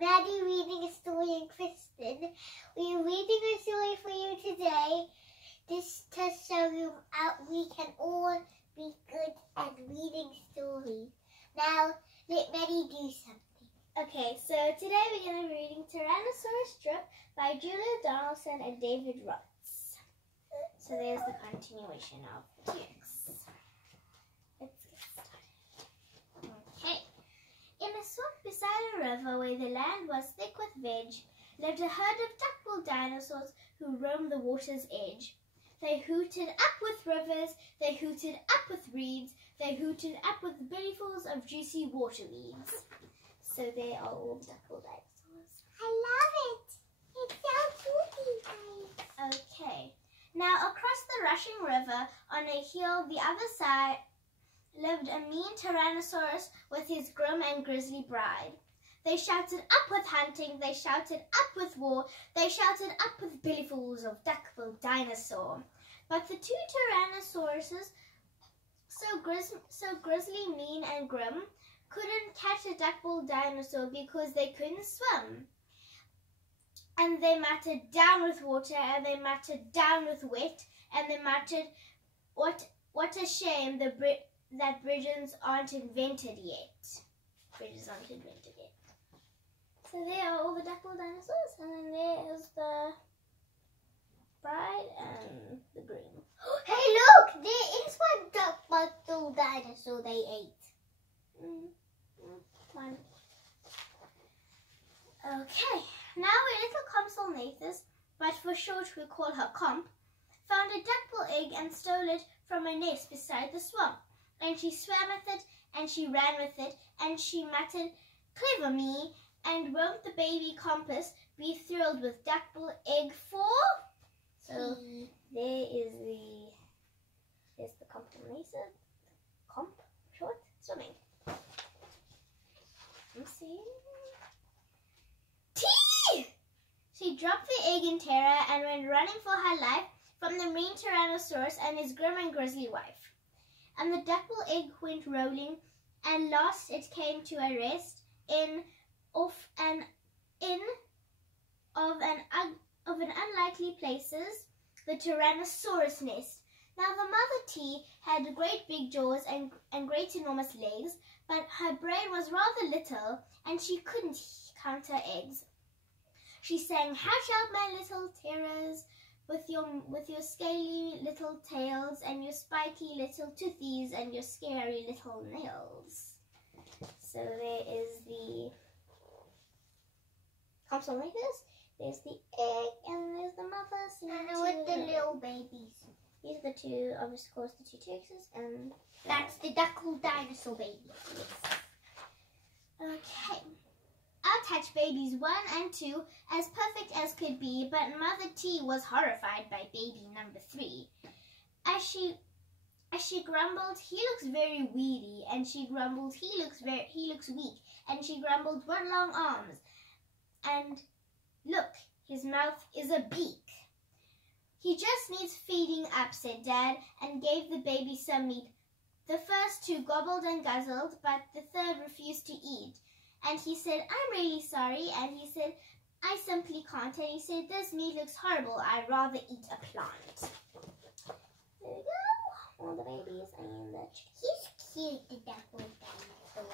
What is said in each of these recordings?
Maddie reading a story and Kristen. We are reading a story for you today. This to show you out we can all be good at reading stories. Now, let Maddie do something. Okay, so today we're going to be reading Tyrannosaurus Strip by Julia Donaldson and David Roberts. So there's the continuation of the text. Let's get started. Okay. In a swamp beside a river where the land was thick with veg, lived a herd of duck-billed dinosaurs who roamed the water's edge. They hooted up with rivers, they hooted up with reeds, they hooted up with bellyfuls of juicy water weeds. So they are all duck-billed dinosaurs. I love it. It's so cute, guys. Okay. Now across the rushing river, on a hill the other side, lived a mean Tyrannosaurus with his grim and grisly bride. They shouted up with hunting, they shouted up with war, they shouted up with bellyfuls of duck-billed dinosaur. But the two Tyrannosauruses, so grisly, mean and grim, couldn't catch a duck-billed dinosaur because they couldn't swim. And they muttered down with water, and they muttered down with wet, and they muttered, what a shame that bridges aren't invented yet. Bridges aren't invented yet. So there are all the duck-billed dinosaurs, and then there is the bride and the groom. Hey, look! There is one duck-billed dinosaur they ate. One. Okay, now a little Compsognathus, but for short we call her Comp, found a duck-bill egg and stole it from a nest beside the swamp. And she swam with it, and she ran with it, and she muttered, "Clever me, and won't the baby Compass be thrilled with duck-bill egg 4? So there's the Compsognathus, Comp, short, swimming. Let's see. Tea! She dropped the egg in terror and went running for her life from the mean Tyrannosaurus and his grim and grisly wife. And the duck-bill egg went rolling, and last it came to a rest of an unlikely places, the Tyrannosaurus nest. Now the mother T had great big jaws and great enormous legs, but her brain was rather little, and she couldn't count her eggs. She sang, "Hush out, my little terrors, with your scaly little tails, and your spiky little toothies, and your scary little nails." So there is the Compsognathus, there's the egg, and there's the mother singing And with the little babies. These are the two, of course, the two Texas, and That's the duck-billed dinosaur baby. yes. Okay. I'll touch babies 1 and 2 as perfect as could be, but Mother T was horrified by baby number 3. As she grumbled, "He looks very weedy," and she grumbled, he looks weak," and she grumbled, "What long arms, and look, his mouth is a beak." "He just needs feeding up," said Dad, and gave the baby some meat. The first 2 gobbled and guzzled, but the third refused to eat. And he said, "I'm really sorry." And he said, "I simply can't." And he said, "This meat looks horrible. I'd rather eat a plant." There we go. All the babies and the chickens. He's cute, the duck-billed dinosaur.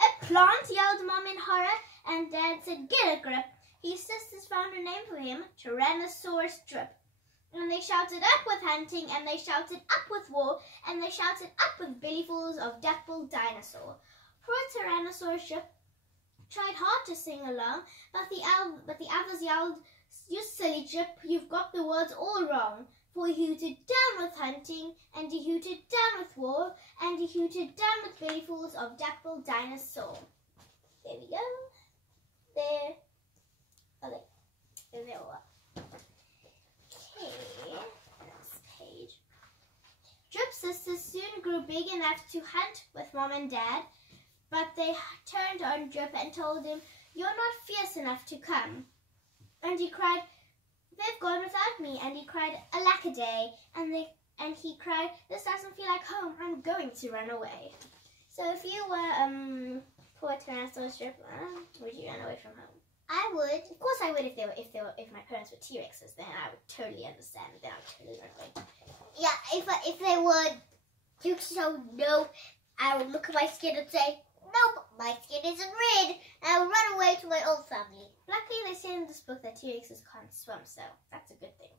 "A plant?" yelled Mom in horror. And Dad said, "Get a grip." His sisters found a name for him, Tyrannosaurus Strip. And they shouted up with hunting, and they shouted up with war, and they shouted up with bellyfuls of duck-billed dinosaur. Poor Tyrannosaurus Strip tried hard to sing along, but the others yelled, "You silly Strip, you've got the words all wrong." For he hooted down with hunting, and he hooted down with war, and he hooted down with bellyfuls of duck-billed dinosaur. There we go. There. Okay. There they all are. Okay, next page. Drip's sisters soon grew big enough to hunt with Mom and Dad, but they turned on Drip and told him, "You're not fierce enough to come." And he cried, "They've gone without me." And he cried, "Alackaday." And he cried, "This doesn't feel like home. I'm going to run away." So if you were for a Tyrannosaurus Rex, would you run away from home? I would. Of course I would if my parents were T-Rexes, then I would totally understand. Then I would totally run away. Yeah, if they were so no, I would look at my skin and say, nope, my skin isn't red. And I would run away to my old family. Luckily, they say in this book that T-Rexes can't swim, so that's a good thing.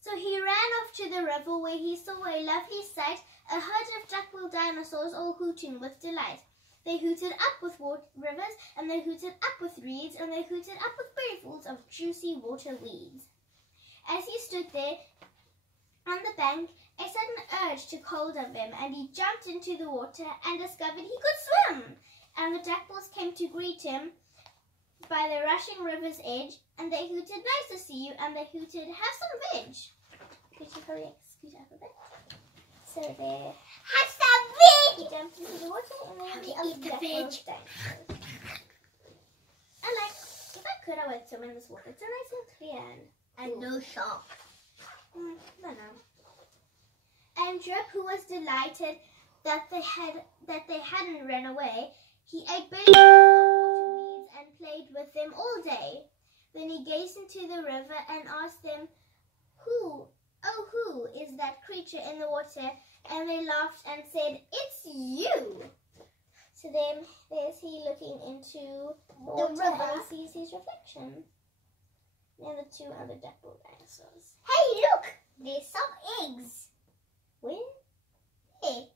So he ran off to the river where he saw a lovely sight, a herd of duck-billed dinosaurs all hooting with delight. They hooted up with rivers, and they hooted up with reeds, and they hooted up with bellyfuls of juicy water weeds. As he stood there on the bank, a sudden urge took hold of him, and he jumped into the water and discovered he could swim. And the duckbills came to greet him by the rushing river's edge, and they hooted, nice to see you, and they hooted, have some veg. Could you hurry up, scoot up a bit? So there. Have some veg! He jumped into the water, and then he eat the veg. And like, if I could, I would swim in this water. It's so nice and clear. And no shark. No. And Drip, who was delighted that they hadn't run away, he ate bellyfuls of water weeds and played with them all day. Then he gazed into the river and asked them, who is that creature in the water? And they laughed and said, it's you. So then there's he looking into the river and sees his reflection. And the two other duck-billed dinosaurs. Hey, look! There's some eggs. Where? Hey.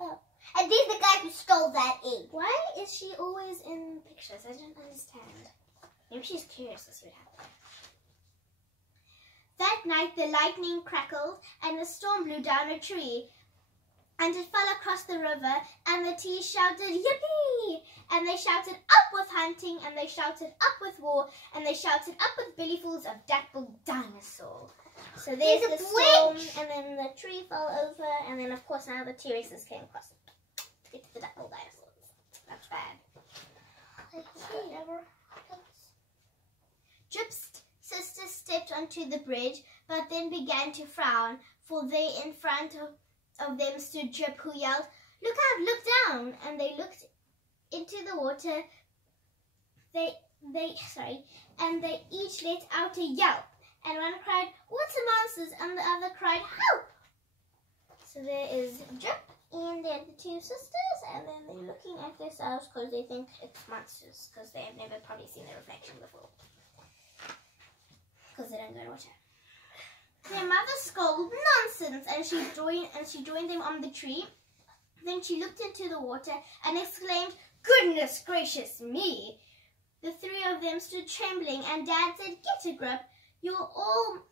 Oh. And there's the guy who stole that egg. Why is she always in pictures? I don't understand. Maybe she's curious to see what happened. That night the lightning crackled and a storm blew down a tree. And it fell across the river, and the T's shouted, yippee! And they shouted up with hunting, and they shouted up with war, and they shouted up with bellyfuls of duck-billed dinosaur. So there's the storm, and then the tree fell over, and then of course now the T-Rexes came across to get to the duck-billed dinosaurs. That's bad. Drip's sister stepped onto the bridge, but then began to frown, for there in front of them stood Drip, who yelled, look out, look down! And they looked into the water. And they each let out a yelp. And one cried, water monsters! And the other cried, help! So there is Drip and they're the two sisters, and then they're looking at themselves because they think it's monsters, because they have never probably seen their reflection before. Because they don't go to water. Their mother scolded nonsense, and she joined them on the tree. Then she looked into the water and exclaimed, goodness gracious me! The three of them stood trembling, and Dad said, get a grip. All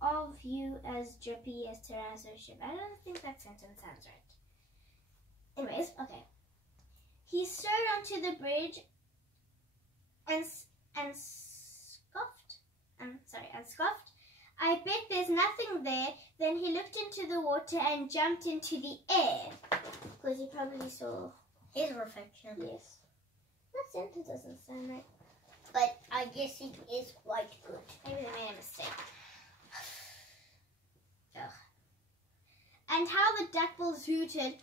of you as drippy as Tyrannosaurus. I don't think that sentence sounds right. Anyways, okay. He strode onto the bridge and scoffed. I bet there's nothing there. Then he looked into the water and jumped into the air. Because he probably saw his reflection. Yes. That sentence doesn't sound right. But I guess it is quite good. Maybe they made a mistake. Ugh. And how the duckbills hooted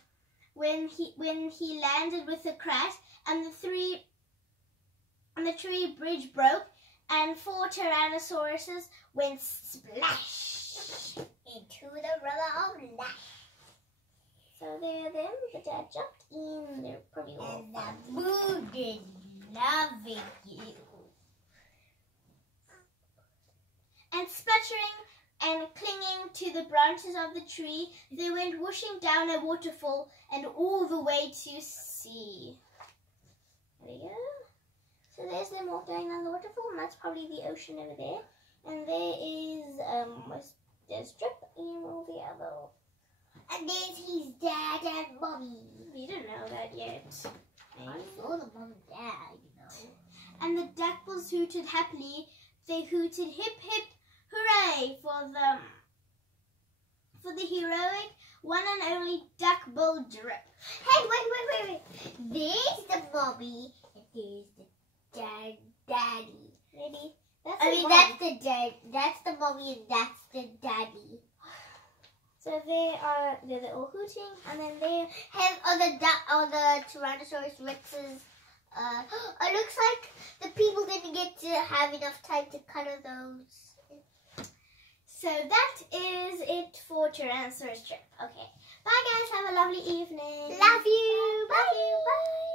when he landed with a crash, and the tree bridge broke, and 4 Tyrannosauruses went splash into the river of life. So there them, the dad jumped in, they're pretty old. And the moon is loving you. And sputtering and clinging to the branches of the tree, they went whooshing down a waterfall and all the way to sea. There we go. So there's them all going down the waterfall, and that's probably the ocean over there. And there is, there's Drip and all the other. And there's his dad and mommy. You don't know that yet. Maybe. I saw the mom and dad, you know. And the duckbills hooted happily. They hooted hip hip hooray for the heroic one and only duck-bill Drip. Hey, wait. There's the mommy and there's the dad That's the mommy and that's the daddy. So they're all hooting, and then they the Tyrannosaurus Rex's. It looks like the people didn't get to have enough time to color those. So that is it for Tyrannosaurus trip. Okay. Bye guys. Have a lovely evening. Love you. Bye. Bye.